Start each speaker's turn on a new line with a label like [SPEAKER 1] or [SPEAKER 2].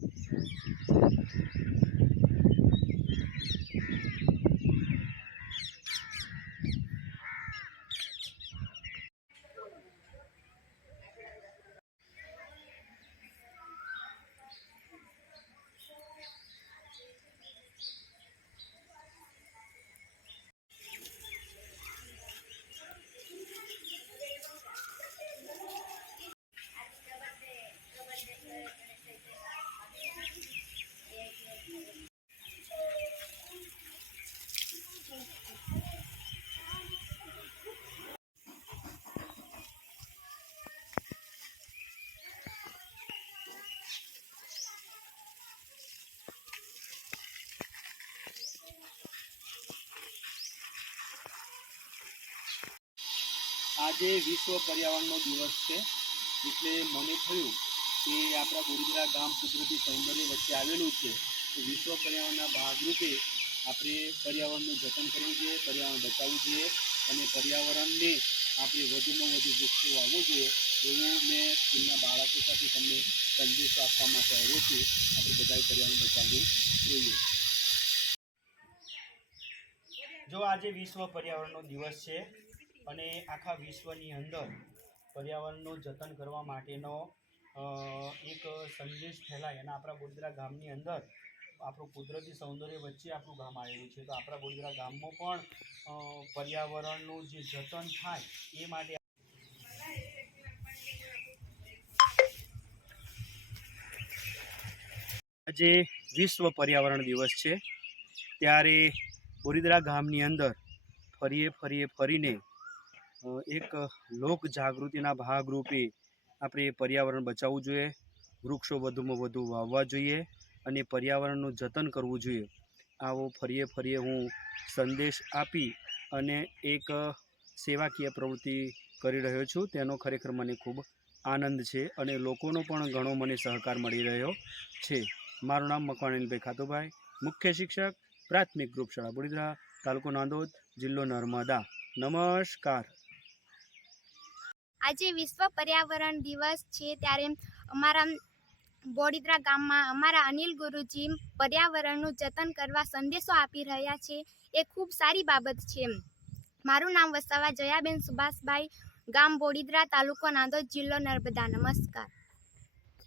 [SPEAKER 1] Thank you. આજે વિશ્વ પર્યાવરણનો દિવસ છે. એટલે મને થયું કે આપણા બોરીદરા ગામ કુદરતી સૌંદર્ય વચ્ચે આવેલું છે. તો વિશ્વ પર્યાવરણના ભાગરૂપે આપણે પર્યાવરણનું જતન કરવું જોઈએ, પર્યાવરણ બચાવવું જોઈએ અને પર્યાવરણને આપણે વધુમાં વધુ વૃક્ષો વાવવું જોઈએ એવું મેં સ્કૂલના બાળકો સાથે તમને સંદેશો આપવા માટે આવ્યો છું. આપણે બધાએ પર્યાવરણ બચાવવું જોઈએ. જો આજે વિશ્વ પર્યાવરણનો દિવસ છે અને આખા વિશ્વની અંદર પર્યાવરણનું જતન કરવા માટેનો એક સંદેશ ફેલાય અને આપણા બોડદરા ગામની અંદર આપણું કુદરતી સૌંદર્ય વચ્ચે આપણું ગામ આવેલું છે. તો આપણા બોડદરા ગામમાં પણ પર્યાવરણનું જે જતન થાય એ માટે આજે વિશ્વ પર્યાવરણ દિવસ છે. ત્યારે બોરીદરા ગામની અંદર ફરીએ ફરીએ ફરીને એક લોક જાગૃતિના ભાગરૂપે આપણે પર્યાવરણ બચાવવું જોઈએ, વૃક્ષો વધુમાં વધુ વાવવા જોઈએ અને પર્યાવરણનું જતન કરવું જોઈએ. આવો ફરીએ ફરીએ હું સંદેશ આપી અને એક સેવાકીય પ્રવૃત્તિ કરી રહ્યો છું. તેનો ખરેખર મને ખૂબ આનંદ છે અને લોકોનો પણ ઘણો મને સહકાર મળી રહ્યો છે. મારું નામ મકવાણીનભાઈ ખાતુભાઈ, મુખ્ય શિક્ષક પ્રાથમિક ગ્રુપ શાળા બુડીદરા, તાલુકો નાંદોદ, જિલ્લો નર્મદા. નમસ્કાર.
[SPEAKER 2] આજે વિશ્વ પર્યાવરણ દિવસ છે ત્યારે અમારા બોડીદરા ગામમાં અમારા અનિલ ગુરુજી પર્યાવરણનું જતન કરવા સંદેશો આપી રહ્યા છે. એ ખૂબ સારી બાબત છે. મારું નામ વસાવા જયાબેન સુભાષભાઈ, ગામ બોડીદરા તાલુકો નાંદોદ જિલ્લો નર્મદા. નમસ્કાર.